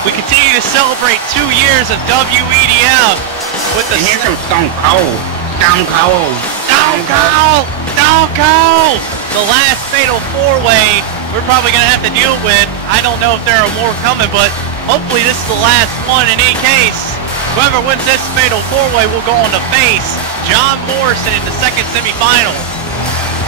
We continue to celebrate 2 years of WEDF with the... And here comes Stone Cold. Stone Cold. Stone Cold! Stone Cold! The last fatal 4-way we're probably going to have to deal with. I don't know if there are more coming, but hopefully this is the last one. In any case, whoever wins this fatal 4-way will go on to face John Morrison in the second semifinal.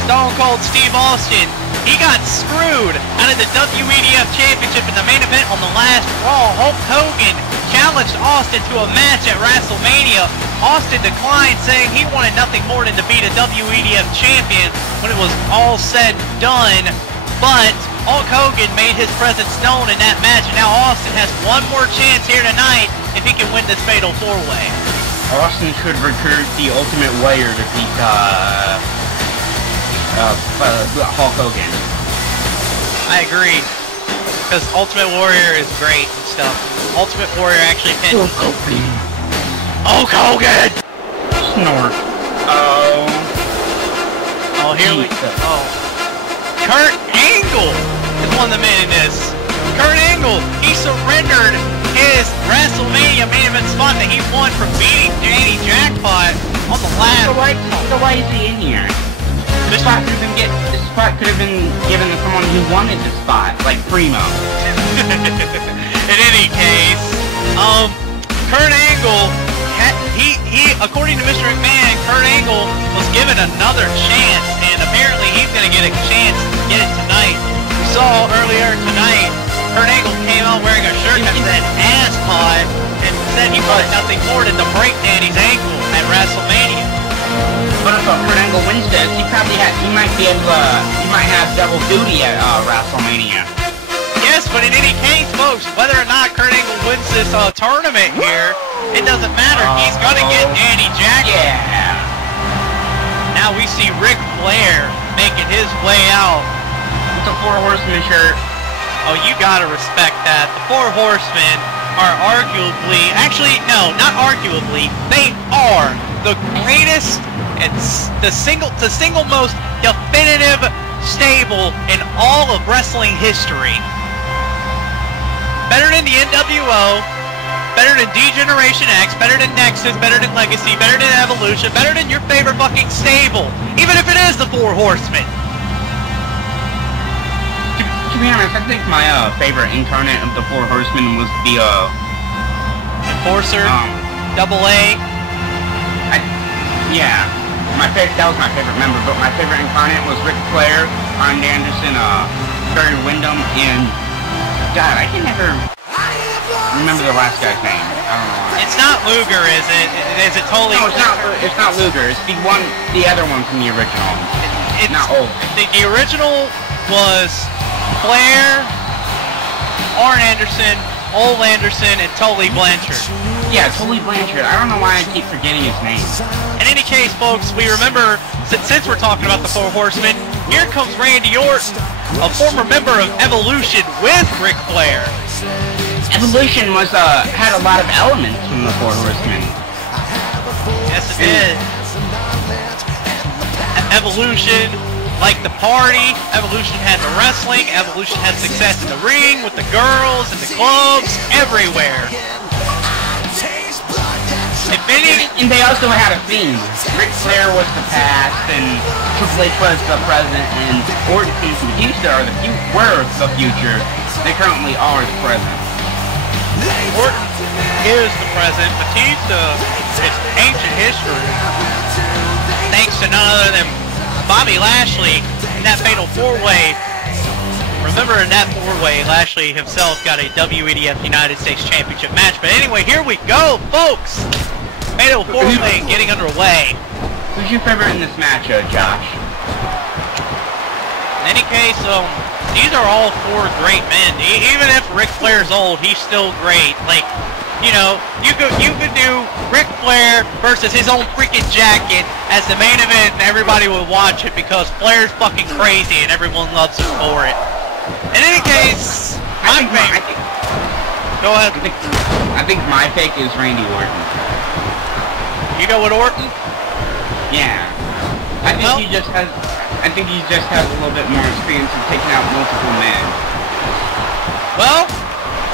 Stone Cold Steve Austin, he got screwed out of the WEDF Championship in the main event on the last Raw. Hulk Hogan challenged Austin to a match at WrestleMania. Austin declined, saying he wanted nothing more than to beat a WEDF champion when it was all said and done. But Hulk Hogan made his presence known in that match, and now Austin has one more chance here tonight if he can win this fatal 4-way. Austin should recruit the Ultimate Warrior to beat Hulk Hogan. I agree, because Ultimate Warrior is great and stuff. Ultimate Warrior actually pinned Hulk Hogan! Snort. Oh, here we go. Oh. Kurt Angle is one of the men in this. Kurt Angle, he surrendered his WrestleMania main event spot that he won from beating Danny Jackpot on the last... So why is he in here? This spot could have been given to someone who wanted the spot, like Primo. In any case, Kurt Angle, according to Mr. McMahon, Kurt Angle was given another chance, and apparently he's going to get a chance to get it tonight. We saw earlier tonight, Kurt Angle came out wearing a shirt that said ass pod, and said he wanted nothing more than to break Danny's ankle at WrestleMania. But if Kurt Angle wins this, he might have double duty at WrestleMania. Yes, but in any case, folks, whether or not Kurt Angle wins this tournament here, it doesn't matter. He's gonna get Danny Jackson. Yeah. Now we see Ric Flair making his way out. With the 4 Horsemen shirt. Oh, you gotta respect that. The 4 Horsemen are arguably, actually, no, not arguably, they are the greatest and the single most definitive stable in all of wrestling history. Better than the NWO, better than D-Generation X, better than Nexus, better than Legacy, better than Evolution, better than your favorite fucking stable, even if it is the 4 Horsemen. To be honest, I think my favorite incarnate of the 4 Horsemen was the Enforcer, Double A. Yeah, that was my favorite member, but my favorite incarnate was Ric Flair, Arn Anderson, Barry Windham, and God, I can never remember the last guy's name. I don't know why. It's not Luger, is it? Is it totally? No, it's not Luger. It's the other one from the original. It's not old. The original was Flair, Arn Anderson, Ole Anderson, and Tully Blanchard. Yeah, Tully Blanchard. I don't know why I keep forgetting his name. In any case, folks, we remember, since we're talking about the 4 Horsemen, here comes Randy Orton, a former member of Evolution with Ric Flair. Evolution had a lot of elements from the 4 Horsemen. Yes, it did. Evolution, like the party, Evolution had the wrestling, Evolution had success in the ring, with the girls, and the clubs, everywhere. And they also had a theme. Ric Flair was the past, and Triple H was the present, and Orton and Batista were the future. They currently are the present. Orton is the present. Batista is ancient history. Thanks to none other than Bobby Lashley in that fatal 4-way. Remember, in that 4-way, Lashley himself got a WEDF United States Championship match. But anyway, here we go, folks! Fatal 4-way getting underway. Who's your favorite in this match, Josh? In any case, these are all 4 great men. Even if Ric Flair's old, he's still great. Like, you know, you could do Ric Flair versus his own freaking jacket as the main event, and everybody would watch it because Flair's fucking crazy and everyone loves him for it. In any case, go ahead. I think my pick is Randy Orton. You go with Orton? Yeah. I think he just has a little bit more experience in taking out multiple men. Well,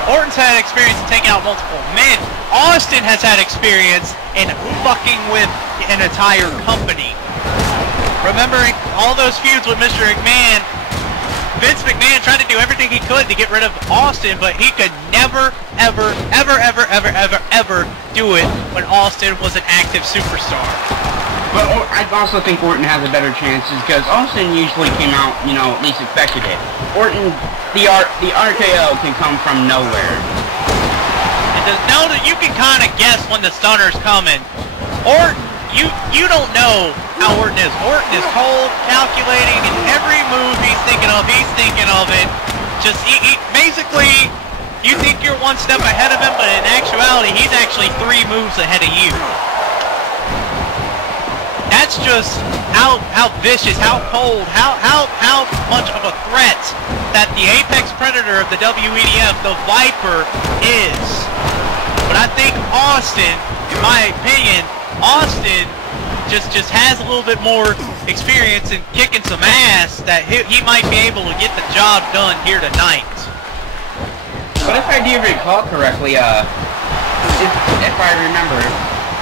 Orton's had experience in taking out multiple men. Austin has had experience in fucking with an entire company. Remembering all those feuds with Mr. McMahon, Vince McMahon tried to do everything he could to get rid of Austin, but he could never, ever do it when Austin was an active superstar. But I also think Orton has a better chance because Austin usually came out, you know, at least expected it. Orton, the RKO can come from nowhere. Now that you can kind of guess when the stunner's coming. Orton, you don't know how Orton is. Orton is cold, calculating, and every move he's thinking of it. Just basically, you think you're one step ahead of him, but in actuality, he's actually 3 moves ahead of you. That's just how vicious, how cold, how much of a threat that the apex predator of the WEDF, the Viper, is. But I think Austin, in my opinion, Austin just has a little bit more experience in kicking some ass that he might be able to get the job done here tonight. But if I do recall correctly, if I remember,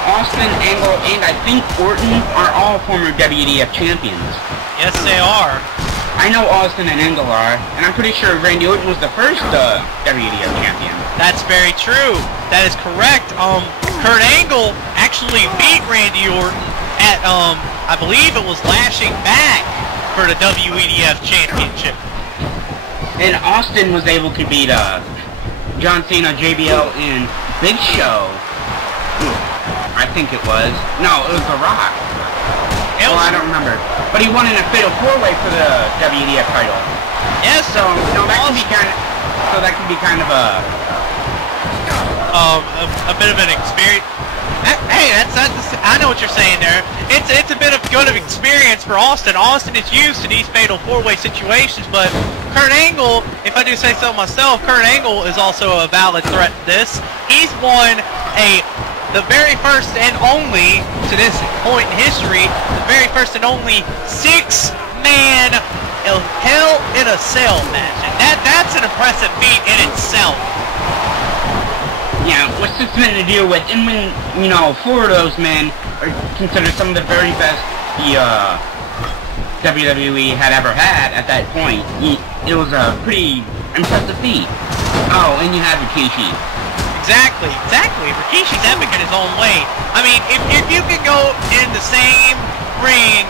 Austin, Angle, and I think Orton are all former WEDF champions. Yes, they are. I know Austin and Angle are, and I'm pretty sure Randy Orton was the first WEDF champion. That's very true. That is correct. Kurt Angle actually beat Randy Orton at, I believe it was Lashing Back for the WEDF championship. And Austin was able to beat John Cena, JBL, and Big Show. I think it was. No, it was The Rock. I don't remember. But he won in a fatal 4-way for the WEDF title. Yes. So that can be kind of a bit of an experience. Hey, I know what you're saying there. It's a bit of good of experience for Austin. Austin is used to these fatal 4-way situations, but Kurt Angle, if I do say so myself, Kurt Angle is also a valid threat to this. He's won the very first and only, to this point in history, the very first and only 6-man Hell in a Cell match. And that's an impressive feat in itself. Yeah, with 6 men to deal with, and when, you know, 4 of those men are considered some of the very best the WWE had ever had at that point, it was a pretty impressive feat. Oh, and you have Rikishi. Exactly. Rikishi's epic in his own way. I mean, if you could go in the same ring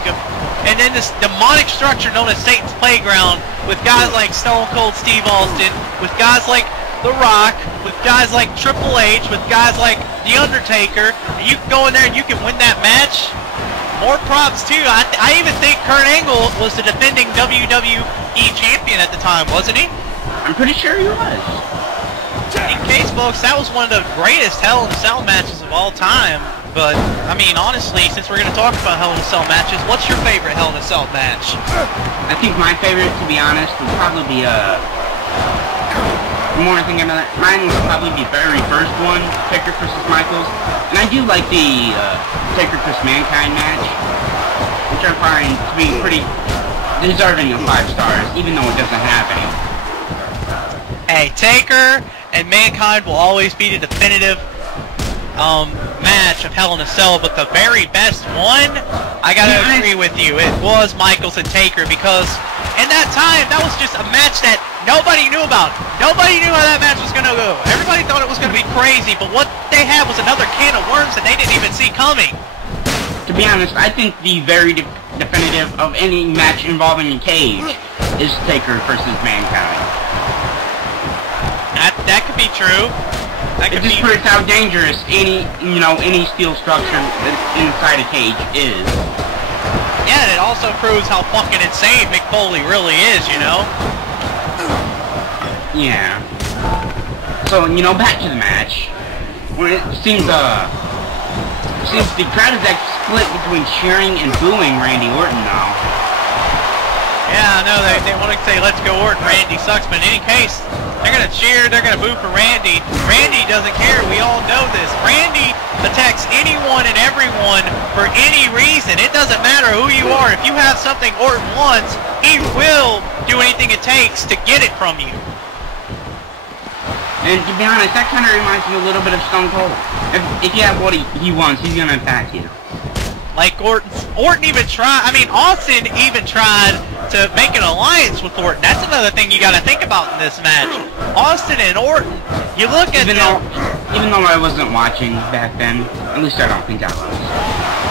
and then this demonic structure known as Satan's Playground with guys like Stone Cold Steve Austin, with guys like The Rock, with guys like Triple H, with guys like The Undertaker, and you can go in there and you can win that match, more props too. I even think Kurt Angle was the defending WWE champion at the time, wasn't he? I'm pretty sure he was. In case, folks, that was one of the greatest Hell in a Cell matches of all time. But, I mean, honestly, since we're going to talk about Hell in a Cell matches, what's your favorite Hell in a Cell match? I think my favorite, to be honest, would probably be, the more I think about it, mine would probably be the very first one, Taker vs. Michaels. And I do like the, Taker vs. Mankind match, which I find to be pretty deserving of 5 stars, even though it doesn't have any. Hey, Taker and Mankind will always be the definitive match of Hell in a Cell, but the very best one, I gotta agree with you, it was Michaels and Taker, because in that time, that was just a match that nobody knew about. Nobody knew how that match was gonna go. Everybody thought it was gonna be crazy, but what they had was another can of worms that they didn't even see coming. To be honest, I think the very definitive of any match involving a cage is Taker versus Mankind. That could be true. It just proves how dangerous any steel structure inside a cage is. Yeah, and it also proves how fucking insane Mick Foley really is, you know? Yeah. So, back to the match. When it seems the crowd is actually split between cheering and booing Randy Orton now. Yeah, I know, they want to say, let's go Orton, Randy sucks, but in any case, they're going to cheer, they're going to boo for Randy. Randy doesn't care, we all know this. Randy attacks anyone and everyone for any reason. It doesn't matter who you are. If you have something Orton wants, he will do anything it takes to get it from you. And to be honest, that kind of reminds me a little bit of Stone Cold. If you have what he wants, he's gonna attack you. Like Orton even tried, I mean, Austin even tried to make an alliance with Orton. That's another thing you gotta think about in this match. Austin and Orton, you look at even though I wasn't watching back then, at least I don't think I was.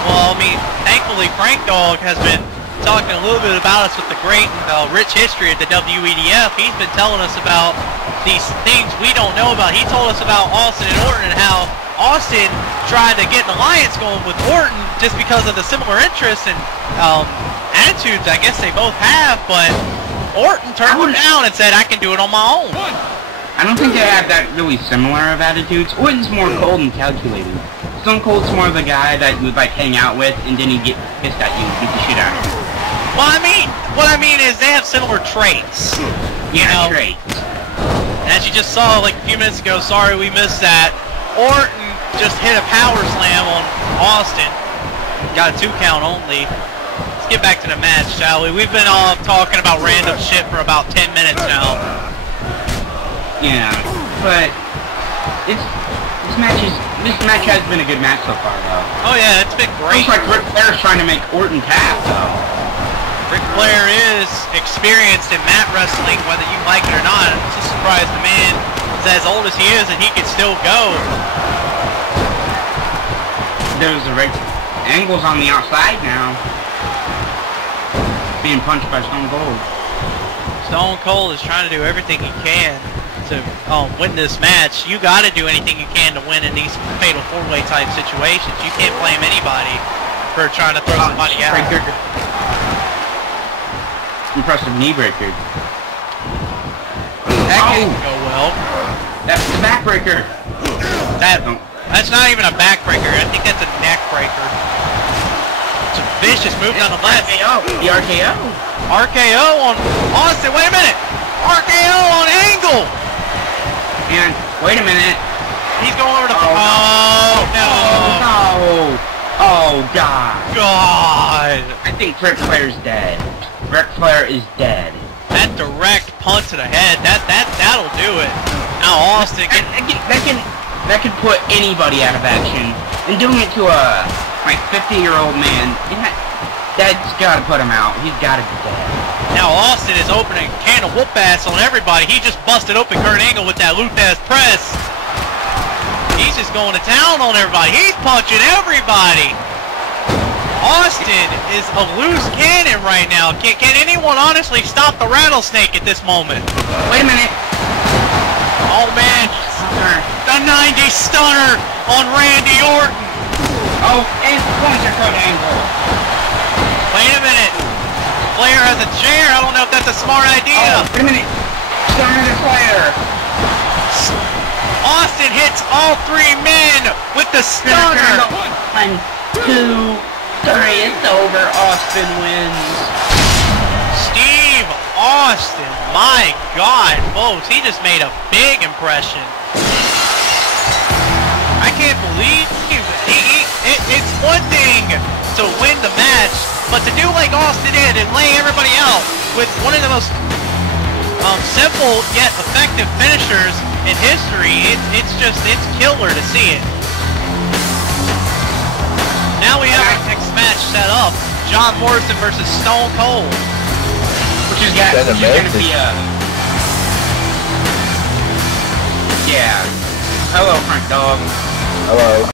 Well, I mean, thankfully Frank Dog has been talking a little bit about us with the great and rich history of the WEDF. He's been telling us about these things we don't know about. He told us about Austin and Orton and how Austin tried to get an alliance going with Orton just because of the similar interests and attitudes I guess they both have, but Orton turned him down and said, I can do it on my own. I don't think they have that really similar of attitudes. Orton's more cold and calculating. Stone Cold's more of the guy that you would like hang out with and then he'd get pissed at you and beat the shit out of you. Well, what I mean is they have similar traits. You know? Traits. As you just saw like a few minutes ago, sorry we missed that, Orton just hit a power slam on Austin. Got a 2 count only. Let's get back to the match, shall we? We've been all talking about random shit for about 10 minutes now. Yeah, but this match has been a good match so far, though. Oh yeah, it's been great. Looks like Ric Flair's trying to make Orton tap, though. Ric Flair is experienced in mat wrestling, whether you like it or not. I'm just surprised the man is as old as he is and he can still go. There's the right angles on the outside now. Being punched by Stone Cold. Stone Cold is trying to do everything he can to win this match. You got to do anything you can to win in these fatal 4-way type situations. You can't blame anybody for trying to throw somebody out. Impressive knee breaker. That can go well. That's the backbreaker. That's not even a backbreaker. I think that's a neck breaker. It's a vicious move on the left. RKO. The RKO. RKO on Austin. Wait a minute. RKO on Angle. And wait a minute. He's going over to. Oh no. No. Oh God. God. I think Ric Flair's dead. Ric Flair is dead. That direct punch to the head. That'll do it. Now Austin. That could put anybody out of action. And doing it to a like 50-year-old man, that's gotta put him out. He's gotta be dead. Now Austin is opening a can of whoop ass on everybody. He just busted open Kurt Angle with that loop ass press. He's just going to town on everybody. He's punching everybody. Austin is a loose cannon right now. Can anyone honestly stop the rattlesnake at this moment? Wait a minute. Oh man. The 90s stunner on Randy Orton. Oh, and points are Kurt Angle. Wait a minute. Flair has a chair. I don't know if that's a smart idea. Oh, wait a minute. Stunner to Flair. Austin hits all 3 men with the stunner. 1, 2, 3. It's over. Austin wins. Steve Austin. My God, folks. He just made a big impression. I can't believe it's one thing to win the match, but to do like Austin did and lay everybody out with one of the most simple yet effective finishers in history, it's killer to see it. Now we have our next match set up: John Morrison versus Stone Cold. Which is gonna be a... Yeah. Hello, Frank Dog. Hello.